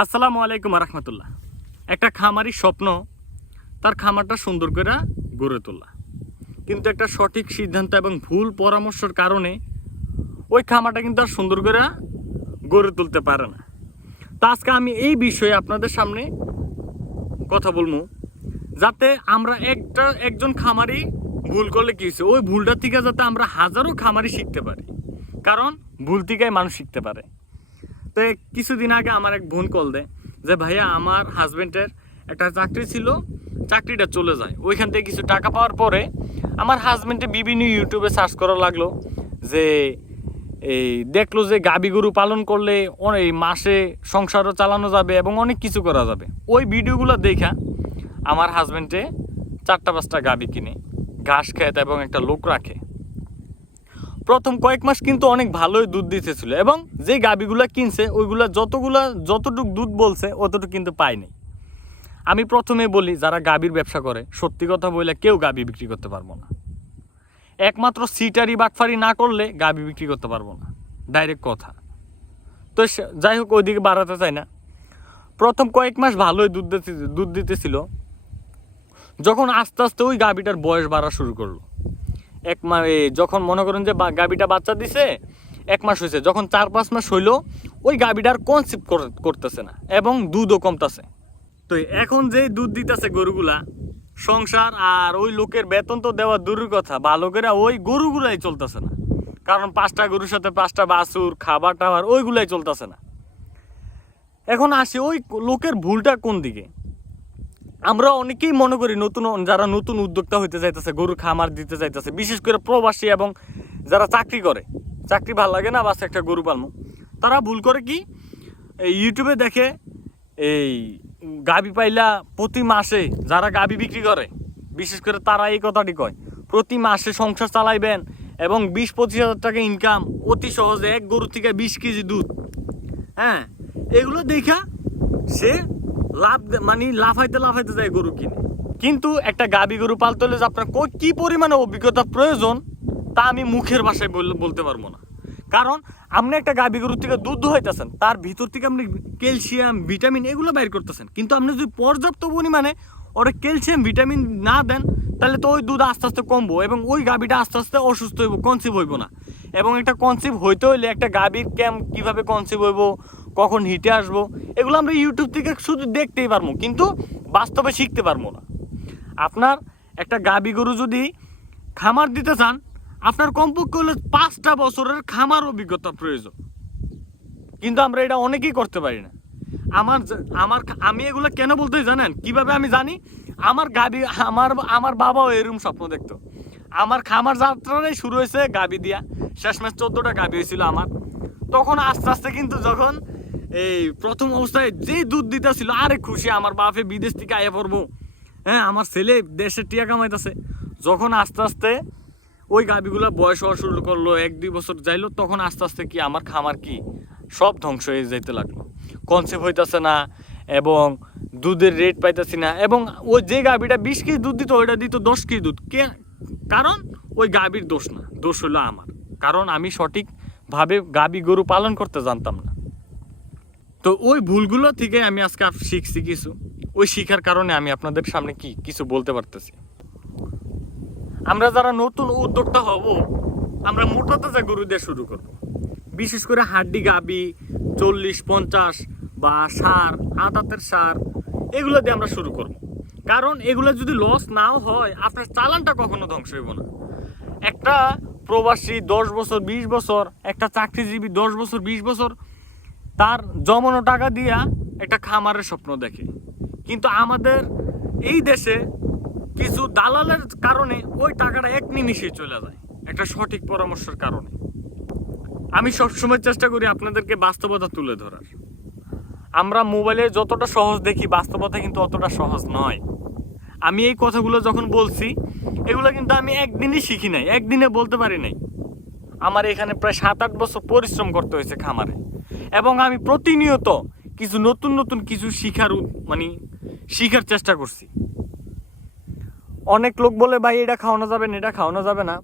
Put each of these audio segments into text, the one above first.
আসসালামু আলাইকুম রহমতুল্লাহ। একটা খামারি স্বপ্ন তার খামারটা সুন্দর করে গড়ে তোলা, কিন্তু একটা সঠিক সিদ্ধান্ত এবং ভুল পরামর্শের কারণে ওই খামারটা কিন্তু আর সুন্দর করে গড়ে তুলতে পারে না। তো আজকে আমি এই বিষয়ে আপনাদের সামনে কথা বলবো, যাতে আমরা একজন খামারি ভুল করলে কি হয়েছে ওই ভুলটা থেকে যাতে আমরা হাজারো খামারি শিখতে পারি, কারণ ভুল থেকেই মানুষ শিখতে পারে। তো কিছুদিন আগে আমার এক বোন কল দেয় যে ভাইয়া আমার হাজব্যান্ডের একটা চাকরি ছিল, চাকরিটা চলে যায়। ওইখান থেকে কিছু টাকা পাওয়ার পরে আমার হাজব্যান্ডে বিভিন্ন ইউটিউবে সার্চ করা লাগলো, যে এই দেখলো যে গাভী গরু পালন করলে এই মাসে সংসারও চালানো যাবে এবং অনেক কিছু করা যাবে। ওই ভিডিওগুলো দেখা আমার হাজব্যান্ডে 4-5টা গাভী কিনে ঘাস খেত এবং একটা লোক রাখে। প্রথম কয়েক মাস কিন্তু অনেক ভালোই দুধ দিতেছিল এবং যে গাভীগুলো কিনছে ওইগুলা যতটুক দুধ বলছে অতটুকু কিন্তু পায়নি। আমি প্রথমে বলি, যারা গাভীর ব্যবসা করে সত্যি কথা বলে কেউ গাভী বিক্রি করতে পারবো না, একমাত্র সিটারি বাটফারি না করলে গাভী বিক্রি করতে পারবো না, ডাইরেক্ট কথা। তো যাই হোক, ওইদিকে বাড়াতে চাই না। প্রথম কয়েক মাস ভালোই দুধ দিতেছিল, যখন আস্তে আস্তে ওই গাভীটার বয়স বাড়া শুরু করলো। যখন মনে করেন যে গাভীটা বাচ্চা দিছে 1 মাস হয়েছে, যখন 4-5 মাস হইলো ওই গাভীটার কনসিভ করতেছে না এবং দুধও কমতেছে। তো এখন যেই দুধ দিতেছে গরুগুলা, সংসার আর ওই লোকের বেতন তো দেওয়া দূরের কথা, ভালো করে ওই গরুগুলাই চলতেছে না, কারণ 5টা গরুর সাথে 5টা বাছুর, খাবার টাবার ওইগুলাই চলতেছে না। এখন আসি ওই লোকের ভুলটা কোন দিকে। আমরা অনেকেই মনে করি যারা নতুন উদ্যোক্তা হইতে চাইতেছে, গরুর খামার দিতে চাইতেছে, বিশেষ করে প্রবাসী এবং যারা চাকরি করে, চাকরি ভালো লাগে না, বাস একটা গরু পালন, তারা ভুল করে কি ইউটিউবে দেখে এই গাভী পাইলা প্রতি মাসে, যারা গাভী বিক্রি করে বিশেষ করে তারা এই কথাটি কয় প্রতি মাসে সংসার চালাইবেন এবং 20-25 হাজার টাকা ইনকাম অতি সহজে, এক গরু থেকে 20 কেজি দুধ। হ্যাঁ, এগুলো দেখা সে লাফাইতে যায় গরু কিনে। কিন্তু একটা গাভী গরু পালতে হলে যে আপনার কি পরিমাণে অভিজ্ঞতা প্রয়োজন তা আমি মুখের ভাষায় বলতে পারবো না। কারণ আপনি একটা গাভী গরুর থেকে দুধ দোহাইতেছেন, তার ভিতর থেকে আপনি ক্যালসিয়াম, ভিটামিন এগুলো বাইর করতেছেন, কিন্তু আপনি যদি পর্যাপ্ত পরিমাণে ওরা ক্যালসিয়াম, ভিটামিন না দেন, তাহলে তো ওই দুধ আস্তে আস্তে কমবো এবং ওই গাভীটা আস্তে আস্তে অসুস্থ হইব, কনসিভ হইব না। এবং একটা কনসিভ হইতে হইলে একটা গাভীর কীভাবে কনসিভ হইব, কখন হিটে আসবো, এগুলো আমরা ইউটিউব থেকে শুধু দেখতেই পারবো, কিন্তু বাস্তবে শিখতে পারবো না। আপনার একটা গাভী গরু যদি খামার দিতে চান, আপনার কমপক্ষে হলে 5টা বছরের খামার অভিজ্ঞতা প্রয়োজন, কিন্তু আমরা এটা অনেকেই করতে পারি না। আমি এগুলো কেন বলতে জানেন কিভাবে আমি জানি? আমার বাবাও এরকম স্বপ্ন দেখতো। আমার খামার যাত্রাটাই শুরু হয়েছে গাভী দিয়া, শেষমেশ 14টা গাভী হয়েছিল আমার। তখন আস্তে আস্তে কিন্তু যখন এই প্রথম অবস্থায় যেই দুধ দিতেছিল, আরে খুশি, আমার বাপে বিদেশ থেকে আয়া পড়বো, হ্যাঁ আমার ছেলে দেশের টিয়া কামাইতেছে। যখন আস্তে আস্তে ওই গাভীগুলো বয়স হওয়া শুরু করলো, 1-2 বছর যাইলো, তখন আস্তে আস্তে কি আমার খামার কি সব ধ্বংস হয়ে যেতে লাগলো, কনসেপ্ট হইতেছে না এবং দুধের রেট পাইতেছি না। এবং ওই যে গাভীটা 20 কেজি দুধ দিত ওইটা দিত 10 কেজি দুধ। কারণ ওই গাভীর দোষ না, দোষ হলো আমার, কারণ আমি সঠিকভাবে গাভী গরু পালন করতে জানতাম না। তো ওই ভুলগুলো থেকে আমি আজকে শিখছি কিছু, ওই শিখার কারণে আমি আপনাদের সামনে কিছু বলতে পারতেছি। আমরা যারা নতুন উদ্যোক্তা হব, আমরা মোটা তাজা গরু দিয়ে শুরু করব, বিশেষ করে হাড্ডি গাভী 40-50 বা সার, আদাতের সার, এগুলো দিয়ে আমরা শুরু করব। কারণ এগুলো যদি লস নাও হয়, আপনার চালানটা কখনো ধ্বংস হইব না। একটা প্রবাসী 10 বছর 20 বছর, একটা চাকরিজীবী 10 বছর 20 বছর তার জমানো টাকা দিয়া একটা খামারের স্বপ্ন দেখে, কিন্তু আমাদের এই দেশে কিছু দালালের কারণে ওই টাকাটা 1 নিমিষেই চলে যায়, একটা সঠিক পরামর্শের কারণে। আমি সবসময় চেষ্টা করি আপনাদেরকে বাস্তবতা তুলে ধরার। আমরা মোবাইলে যতটা সহজ দেখি, বাস্তবতা কিন্তু অতটা সহজ নয়। আমি এই কথাগুলো যখন বলছি, এগুলো কিন্তু আমি একদিনই শিখি নাই, একদিনে বলতে পারি নাই। আমার এখানে প্রায় 7-8 বছর পরিশ্রম করতে হয়েছে খামারে, এবং আমি প্রতিনিয়ত কিছু নতুন কিছু শিখার চেষ্টা করছি। অনেক লোক বলে ভাই এটা খাওয়ানো যাবে না, এটা খাওয়ানো যাবে না।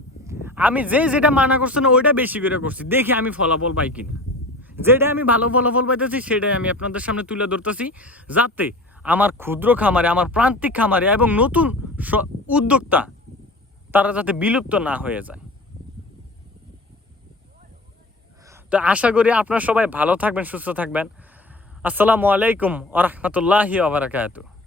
আমি যেটা মানা করছে না ওইটা বেশি করে করছি, দেখি আমি ফলাফল পাই কিনা। যেটাই আমি ভালো ফলাফল পাইতেছি সেটাই আমি আপনাদের সামনে তুলে ধরতেছি, যাতে আমার ক্ষুদ্র খামারে, আমার প্রান্তিক খামারে এবং নতুন উদ্যোক্তা তারা যাতে বিলুপ্ত না হয়ে যায়। তো আশা করি আপনারা সবাই ভালো থাকবেন, সুস্থ থাকবেন। আসসালামু আলাইকুম ওয়া রাহমাতুল্লাহি ওয়া বারাকাতুহু।